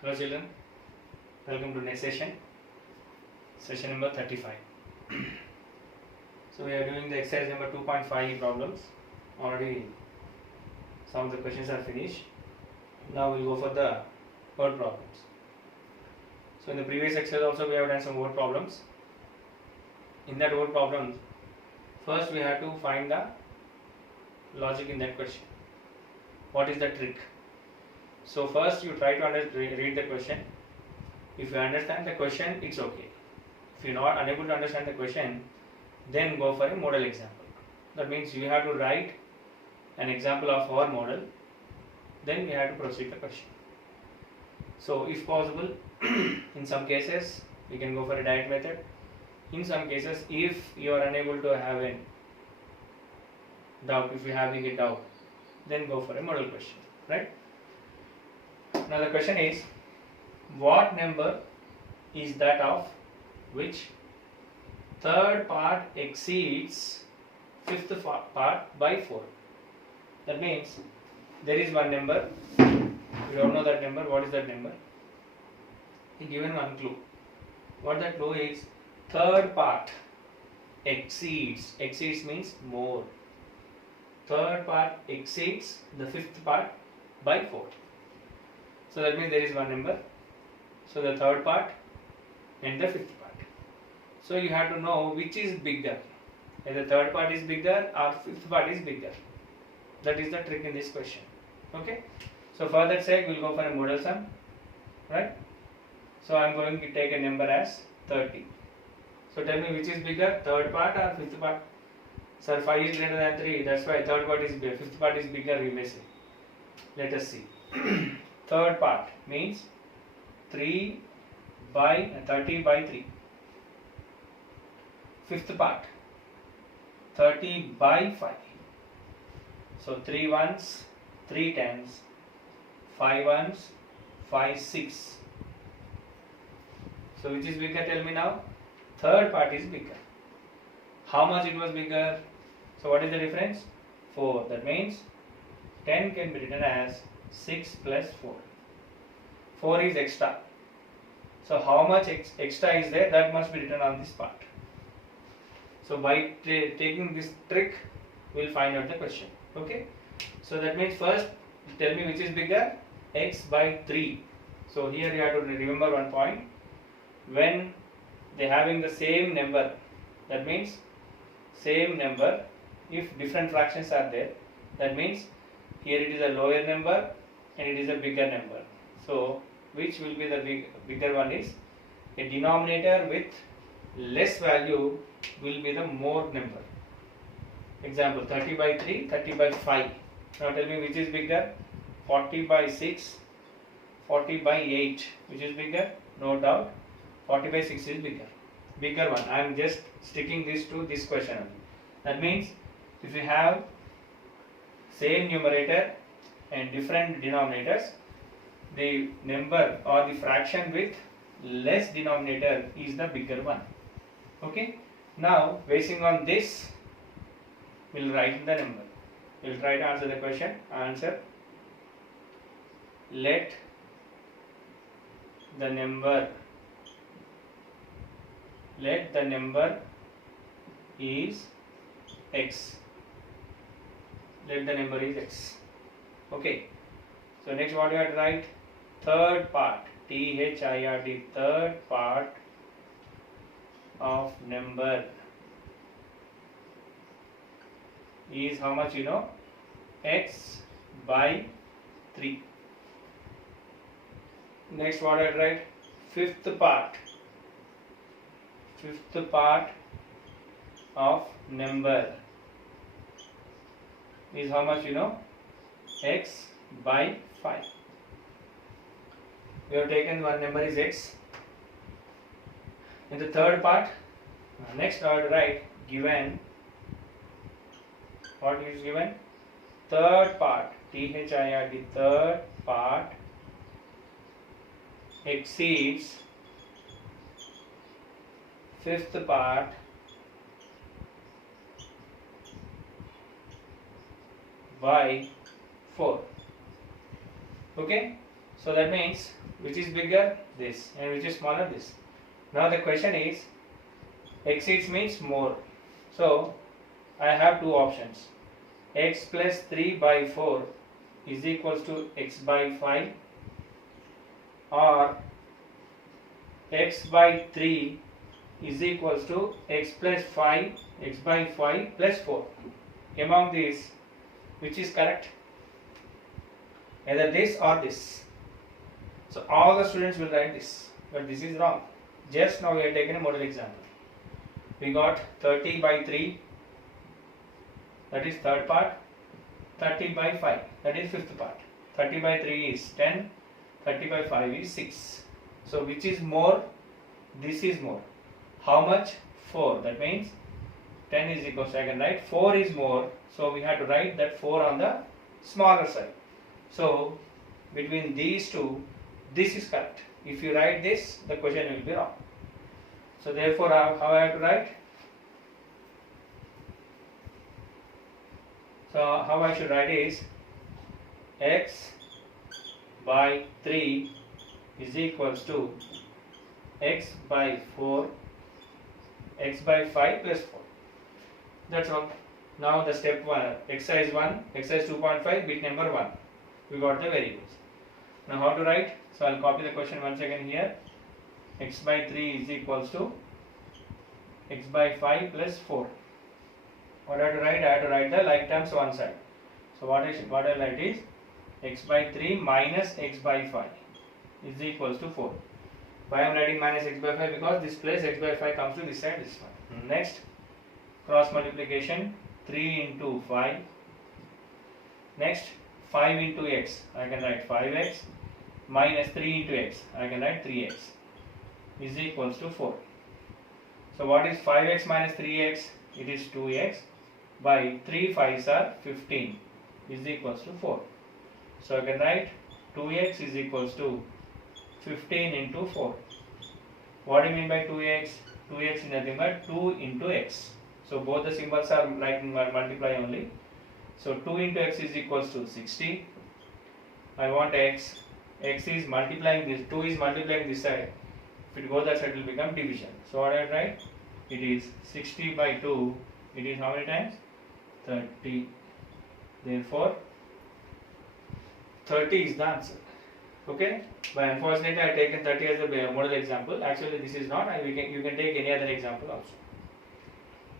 Hello children, welcome to next session, session number 35. So we are doing the exercise number 2.5 problems. Already some of the questions are finished. Now we'll go for the word problems. So in the previous exercise also we have done some word problems. In that word problems, first we have to find the logic in that question. What is the trick? So first you try to read the question. If you understand the question, it's okay. If you are not unable to understand the question, then go for a model example. That means you have to write an example of our model, then we have to proceed the question. So if possible, in some cases we can go for a direct method. In some cases, if you are unable to have a doubt, if you are having a doubt, then go for a model question, right? Now the question is, what number is that of which third part exceeds fifth part by 4? That means there is one number, we don't know that number. What is that number? He given one clue. What that clue is, third part exceeds means more. Third part exceeds the fifth part by 4. So that means there is one number. So the third part and the fifth part. So you have to know which is bigger. Either third part is bigger or fifth part is bigger. That is the trick in this question. Okay. So for that sake, we'll go for a model sum, right? So I'm going to take a number as 30. So tell me which is bigger, third part or fifth part? Sir, 5 is greater than 3. That's why third part is bigger. Fifth part is bigger, we may say. Let us see. Third part means 30 by 3. Fifth part 30 by 5. So 3 ones, 3 tens, 5 ones, 5 6. So which is bigger? Tell me now. Third part is bigger. How much it was bigger? So what is the difference? 4. That means 10 can be written as 6 plus 4. 4 is extra. So how much extra is there? That must be written on this part. So by taking this trick, we will find out the question. Okay. So that means first tell me which is bigger, x by 3. So here you have to remember one point. When they having the same number, that means same number, if different fractions are there, that means here it is a lower number and it is a bigger number. So which will be the bigger one is a denominator with less value will be the more number. Example 30 by 3, 30 by 5. Now tell me which is bigger, 40 by 6, 40 by 8. Which is bigger? No doubt 40 by 6 is bigger one. I am just sticking this to this question only. That means if you have same numerator and different denominators, the number or the fraction with less denominator is the bigger one. Okay. Now basing on this, we'll write the number. We'll try to answer the question. Answer: let the number is x. Let the number is x. Okay. So next what you have to write? Third part, THIRD, third part of number is how much you know? X by 3. Next what I have to write? Fifth part of number is how much you know? X by 5. We have taken one number is x. In the third part, next I will write given. What is given? Third part, THIRD, third part exceeds fifth part by 4. Okay. So that means which is bigger? This. And which is smaller? This. Now the question is, exceeds means more. So I have two options. X plus 3 by 4 is equals to x by 5, or x by 3 is equals to x plus 5, x by 5 plus 4. Among these, which is correct? Either this or this. So all the students will write this, but this is wrong. Just now we have taken a model example. We got 30 by 3, that is third part. 30 by 5, that is fifth part. 30 by 3 is 10, 30 by 5 is 6. So which is more? This is more. How much? 4. That means 10 is equal to, I can write 4 is more. So we have to write that 4 on the smaller side. So between these two, this is correct. If you write this, the question will be wrong. So therefore, how I have to write? So how I should write is x by 3 is equals to x by 4, x by 5 plus 4. That's all. Now the step 1, exercise 1, exercise 2.5, bit number 1. We got the variables. Now how to write? So I'll copy the question once again here. X by 3 is equals to x by 5 plus 4. What I have to write? I have to write the like terms one side. So what I write is x by 3 minus x by 5 is equals to 4. Why I am writing minus x by 5? Because this place x by 5 comes to this side, this one. Next, cross multiplication, 3 into 5. Next, 5 into x, I can write 5x minus 3 into x, I can write 3x is equals to 4. So what is 5x minus 3x? It is 2x by 3 5s are 15 is equals to 4. So I can write 2x is equals to 15 into 4. What do you mean by 2x? 2x is nothing but 2 into x. So both the symbols are like multiply only. So 2 into x is equals to 60. I want x. X is multiplying this. 2 is multiplying this side. If it goes that side, it will become division. So what I write? It is 60 by 2. It is how many times? 30. Therefore, 30 is the answer. Okay? But unfortunately, I have taken 30 as a model example. Actually, this is not. You can take any other example also.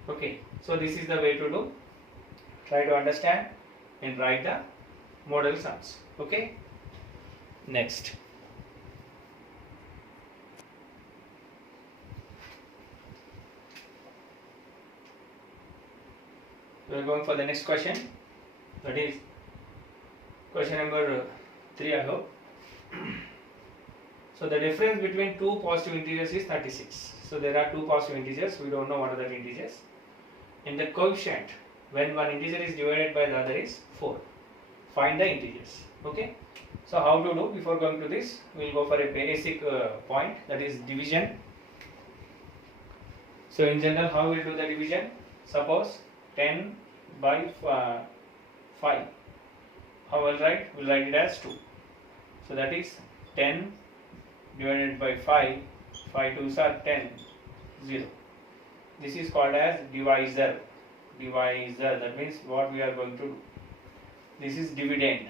Okay. So this is the way to do. Try to understand and write the model sums. Okay? Next. We are going for the next question. That is question number 3, I hope. So the difference between two positive integers is 36. So there are two positive integers. We don't know what are the integers. In the coefficient, when one integer is divided by the other is 4. Find the integers. Okay. So how to do? Before going to this, we will go for a basic point, that is division. So in general, how we will do the division? Suppose 10 by 5. How will write? We will write it as 2. So that is 10 divided by 5. 5 2s are 10. 0. This is called as divisor. Divisor. That means what we are going to do. This is dividend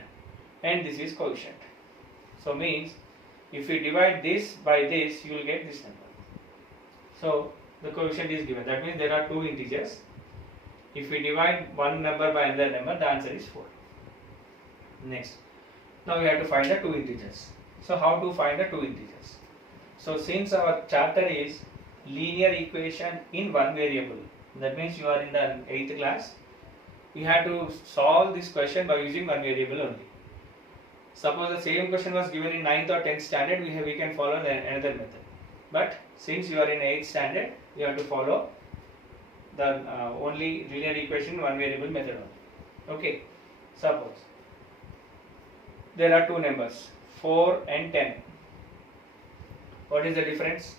and this is coefficient. So means if we divide this by this, you will get this number. So the coefficient is given. That means there are two integers. If we divide one number by another number, the answer is 4. Next. Now we have to find the two integers. So how to find the two integers? So since our chapter is linear equation in one variable, that means you are in the 8th class, we have to solve this question by using one variable only. Suppose the same question was given in 9th or 10th standard, we can follow another method. But since you are in 8th standard, you have to follow the only linear equation one variable method only. Okay. Suppose there are two numbers 4 and 10. What is the difference?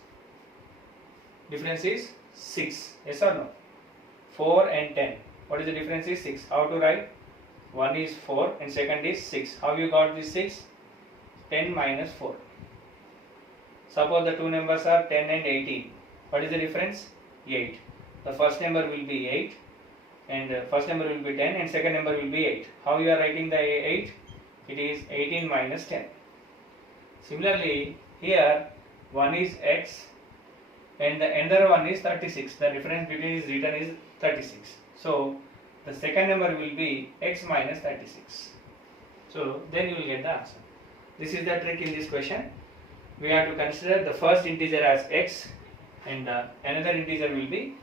Difference is 6. Yes or no? 4 and 10. What is the difference is 6. How to write? One is 4 and second is 6. How you got this 6? 10 minus 4. Suppose the two numbers are 10 and 18. What is the difference? 8. The first number will be 8 and first number will be 10 and second number will be 8. How you are writing the 8? It is 18 minus 10. Similarly, here one is x and the another one is 36. The difference between is written is 36. So the second number will be x minus 36. So then you will get the answer. This is the trick in this question. We have to consider the first integer as x and another integer will be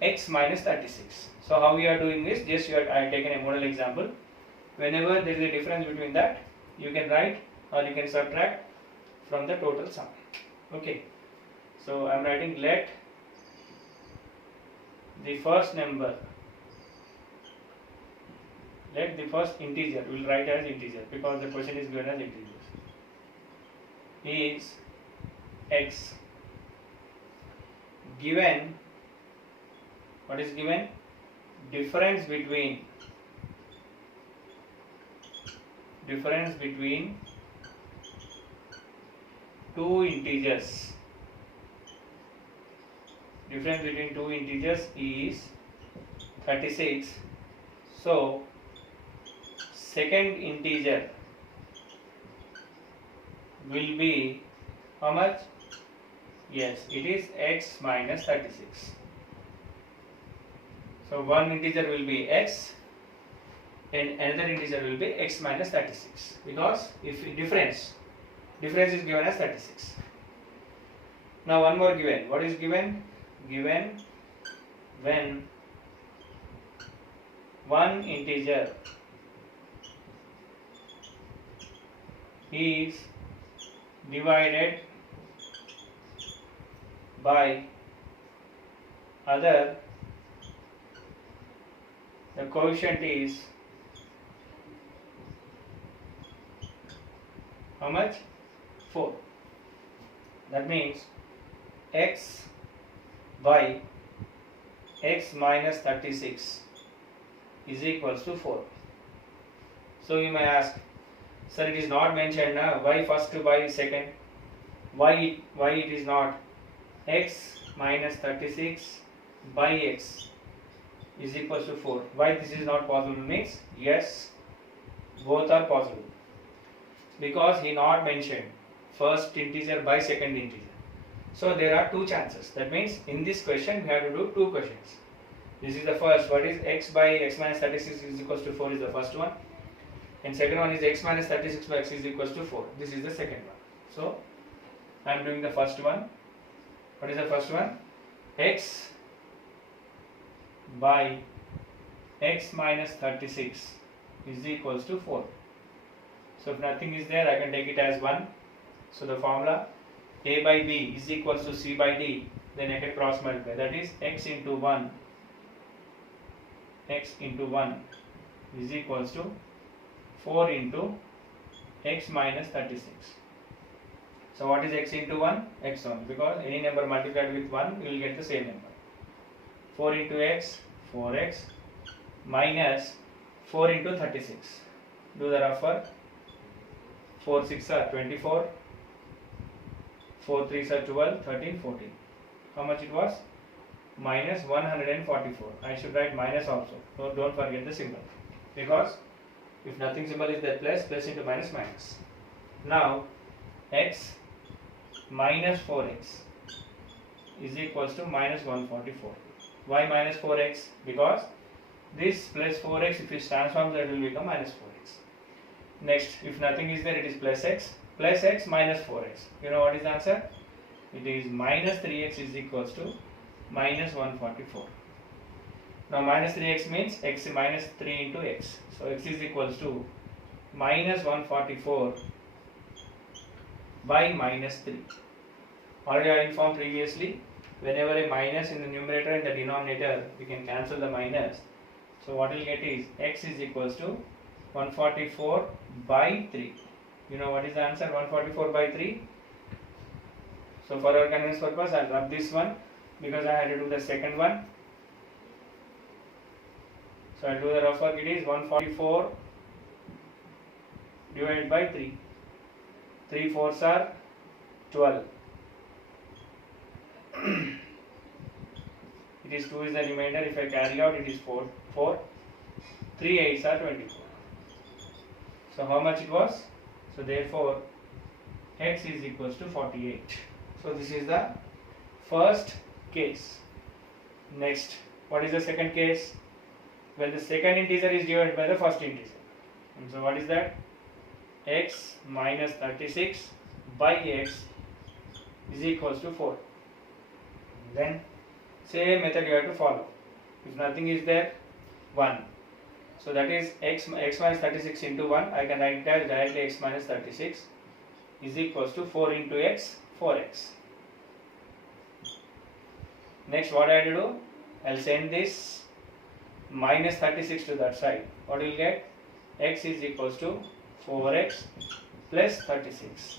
x minus 36. So how we are doing this? Just I have taken a model example. Whenever there is a difference between that, you can write or you can subtract from the total sum. Okay. So I am writing let the first number, let the first integer, we will write as integer because the question is given as integers, is x given, what is given? Difference between two integers. Difference between two integers is 36. So second integer will be how much? Yes, it is x minus 36. So one integer will be x and another integer will be x minus 36 because if difference is given as 36. Now one more given. What is given? Given when one integer is divided by other, the coefficient is how much? 4. That means x by x minus 36 is equals to 4. So you may ask, sir, it is not mentioned now. Why first by second? Why it is not x minus 36 by x is equals to 4? Why this is not possible? Means yes, both are possible because he not mentioned first integer by second integer. So there are two chances. That means in this question we have to do two questions. This is the first. What is x by x minus 36 is equals to 4 is the first one. And second one is x minus 36 by x is equals to 4. This is the second one. So I am doing the first one. What is the first one? X by x minus 36 is equals to 4. So if nothing is there, I can take it as 1. So the formula a by b is equals to c by d. Then I can cross multiply. That is x into 1 is equals to 4 into x minus 36. So what is x into 1? X 1, because any number multiplied with 1 you will get the same number. 4 into x, 4x minus 4 into 36. Do the rough work. 4 6 are 24, 4 3 are 12, 13, 14. How much it was? Minus 144. I should write minus also. So don't forget the symbol. Because if nothing symbol is there, plus into minus minus. Now x minus 4x is equals to minus 144. Why minus 4x? Because this plus 4x, if it transforms, that will become minus 4x. Next, if nothing is there, it is plus x minus 4x. You know what is the answer? It is minus 3x is equals to minus 144. Now minus 3x means x minus 3 into x. So x is equals to minus 144 by minus 3. Already I informed previously, whenever a minus in the numerator and the denominator, we can cancel the minus. So what we will get is x is equals to 144 by 3. You know what is the answer? 144 by 3. So for our convenience purpose, I will rub this one because I had to do the second one. So I will do the rough work. It is 144 divided by 3. 3 4s are 12. It is 2 is the remainder. If I carry out, it is 4. 4. 3 8s are 24. So how much it was? So therefore, x is equals to 48. So this is the first case. Next, what is the second case? When the second integer is divided by the first integer. And so what is that? X minus 36 by x is equals to 4. Then same method you have to follow. If nothing is there, 1. So that is x minus 36 into 1. I can write it as directly x minus 36 is equals to 4 into x, 4x. Next, what I have to do? I'll send this minus 36 to that side. What will get? X is equals to 4x plus 36.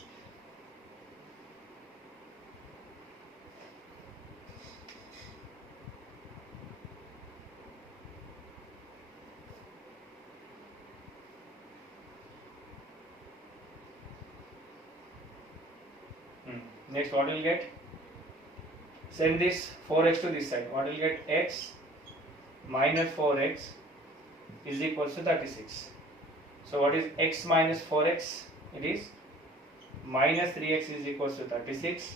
Next, what will get? Send this 4x to this side. What will get? X minus 4x is equals to 36. So what is x minus 4x? It is minus 3x is equals to 36.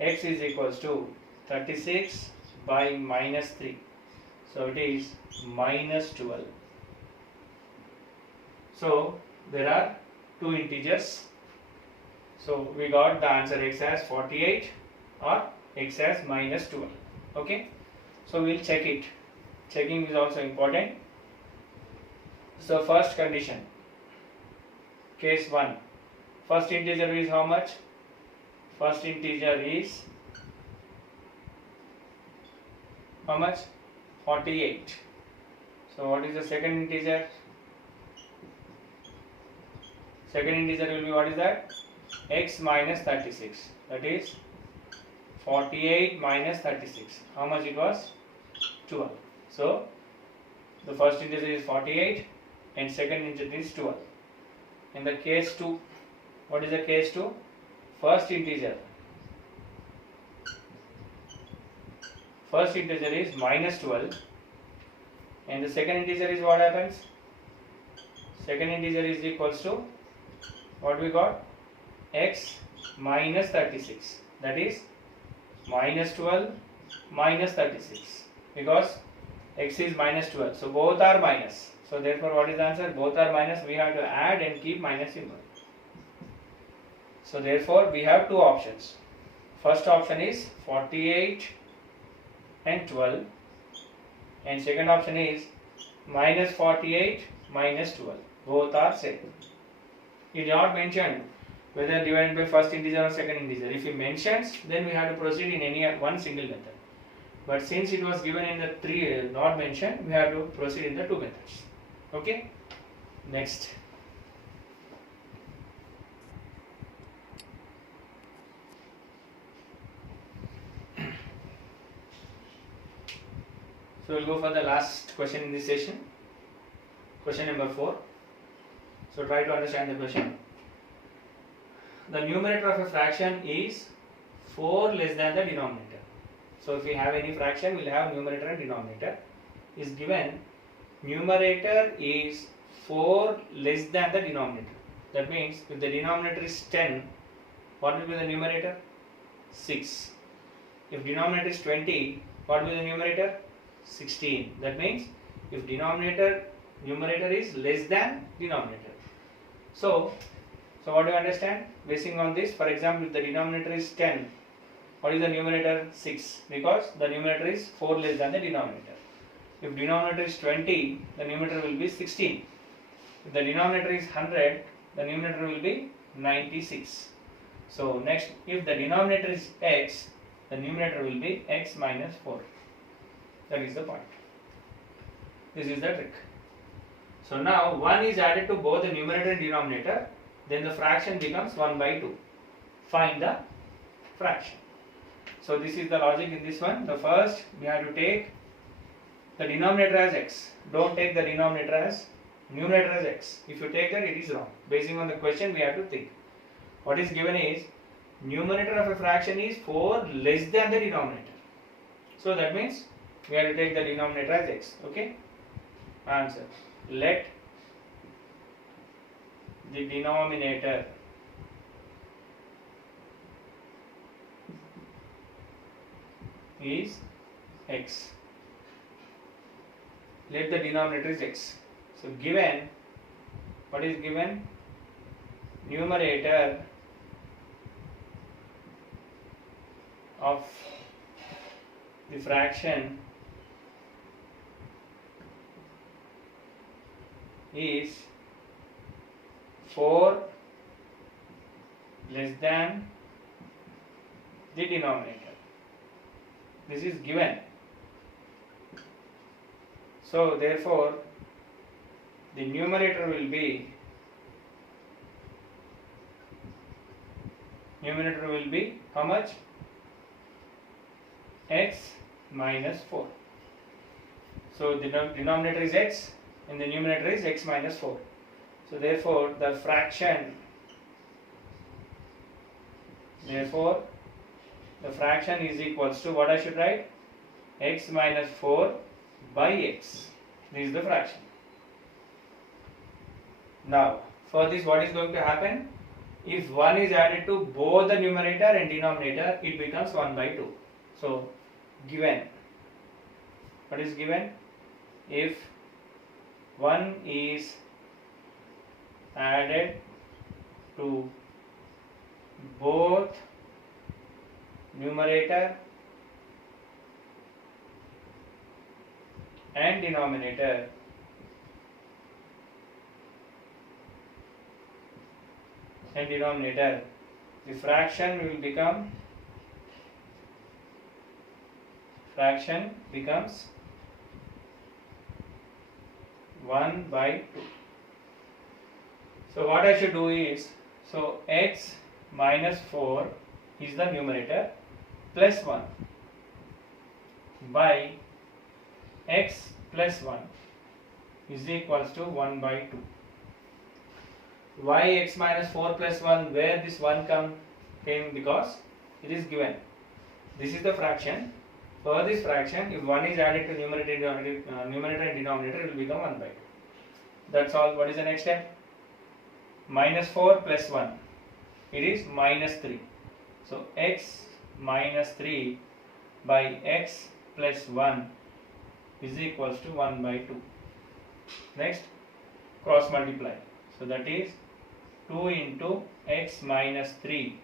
X is equals to 36 by minus 3. So it is minus 12. So there are two integers. So we got the answer x as 48 or x as minus 12. Okay. So we'll check it. Checking is also important. So first condition, case 1, first integer is how much? First integer is how much? 48. So what is the second integer? Second integer will be, what is that? X minus 36. That is 48 minus 36. How much it was? 12. So the first integer is 48 and second integer is 12. In the case 2, what is the case 2? First integer is minus 12 and the second integer is, what happens? Second integer is equals to, what we got? X minus 36. That is minus 12 minus 36, because x is minus 12. So both are minus. So therefore what is the answer? Both are minus. We have to add and keep minus symbol. So therefore we have two options. First option is 48 and 12 and second option is minus 48 minus 12. Both are same. It is not mentioned whether divided by first integer or second integer. If he mentions, then we have to proceed in any one single method. But since it was given in the three not mentioned, we have to proceed in the two methods. Okay. Next. So we'll go for the last question in this session. Question number 4. So try to understand the question. The numerator of a fraction is 4 less than the denominator. So if we have any fraction, we'll have numerator and denominator. Is given numerator is 4 less than the denominator. That means if the denominator is 10, what will be the numerator? 6. If denominator is 20, what will be the numerator? 16. That means if numerator is less than denominator. So what do you understand? Basing on this, for example, if the denominator is 10, what is the numerator? 6, because the numerator is 4 less than the denominator. If denominator is 20, the numerator will be 16. If the denominator is 100, the numerator will be 96. So next, if the denominator is x, the numerator will be x minus 4. That is the point. This is the trick. So now 1 is added to both the numerator and denominator, then the fraction becomes 1 by 2. Find the fraction. So this is the logic in this one. The first, we have to take the denominator as x. Don't take the numerator as x. If you take that, it is wrong. Basing on the question, we have to think. What is given is numerator of a fraction is 4 less than the denominator. So that means we have to take the denominator as x. Okay. Answer. Let the denominator is x. Let the denominator is x. So given, what is given? Numerator of the fraction is 4 less than the denominator. This is given. So therefore the numerator will be how much? X minus 4. So the denominator is x and the numerator is x minus 4. So therefore the fraction is equals to, what I should write? X minus 4 by x. This is the fraction. Now for this, what is going to happen? If 1 is added to both the numerator and denominator, it becomes 1 by 2. So given, what is given? If 1 is added to both numerator and denominator, the fraction becomes 1 by 2. So what I should do is, so x minus 4 is the numerator plus 1 by x plus 1 is equals to 1 by 2. Why x minus 4 plus 1? Where this 1 came? Because it is given. This is the fraction. For this fraction, if 1 is added to numerator and denominator, it will become 1 by 2. That's all. What is the next step? Minus 4 plus 1. It is minus 3. So x minus 3 by x plus 1 is equals to 1 by 2. Next, cross multiply. So that is 2 into x minus 3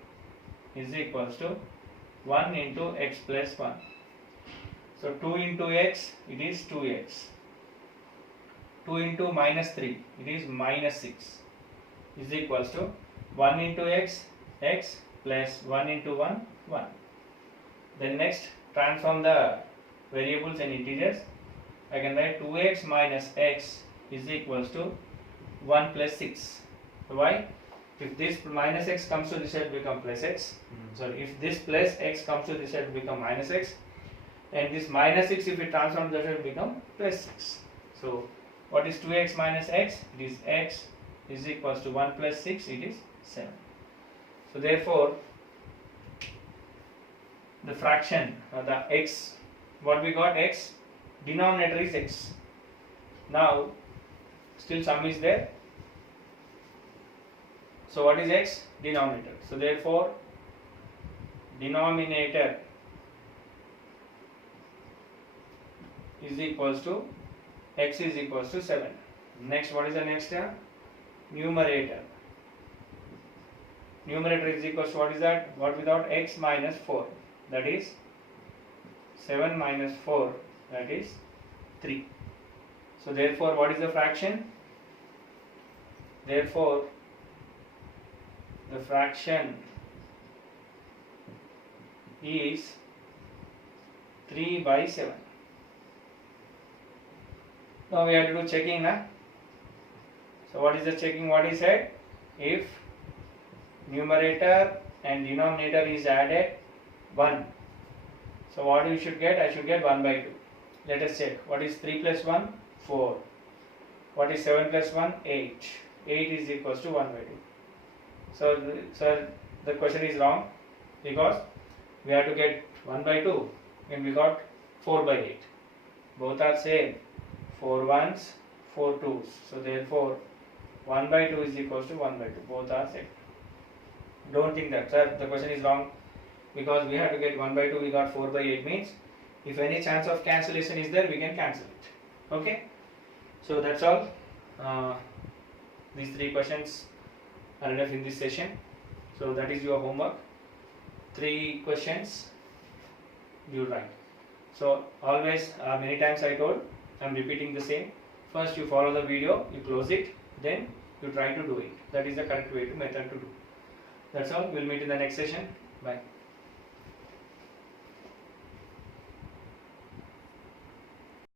is equals to 1 into x plus 1. So 2 into x, it is 2x. 2 into minus 3, it is minus 6 is equals to 1 into x, x plus 1 into 1, 1. Then next, transform the variables and integers. I can write 2x minus x is equals to 1 plus 6. Why? If this minus x comes to this side, it will become plus x. Sorry, if this plus x comes to this side, it will become minus x. And this minus 6, if it transforms that, it will become plus 6. So what is 2x minus x? It is x is equals to 1 plus 6, it is 7. So therefore the fraction, the x, what we got? X, denominator is x. Now still sum is there. So what is x? Denominator. So therefore denominator is equals to x is equals to 7. Next, what is the next term? Numerator. Numerator is equals to, what is that? What without x minus 4? That is 7 minus 4, that is 3. So therefore what is the fraction? Therefore the fraction is 3 by 7. Now we have to do checking now. So what is the checking? What he said? If numerator and denominator is added 1. So what you should get? I should get 1 by 2. Let us check. What is 3 plus 1? 4. What is 7 plus 1? 8. 8 is equals to 1 by 2. So, sir, the question is wrong because we have to get 1 by 2 and we got 4 by 8. Both are same. 4 ones, 4 twos. So, therefore, 1 by 2 is equals to 1 by 2. Both are same. Don't think that, sir, the question is wrong because we have to get 1 by 2, we got 4 by 8 means if any chance of cancellation is there, we can cancel it. Okay? So, that's all. These 3 questions are enough in this session. So, that is your homework. 3 questions you write. So, always, many times I told, I am repeating the same. First you follow the video, you close it, then you try to do it. That is the correct method to do. That's all. We'll meet in the next session. Bye.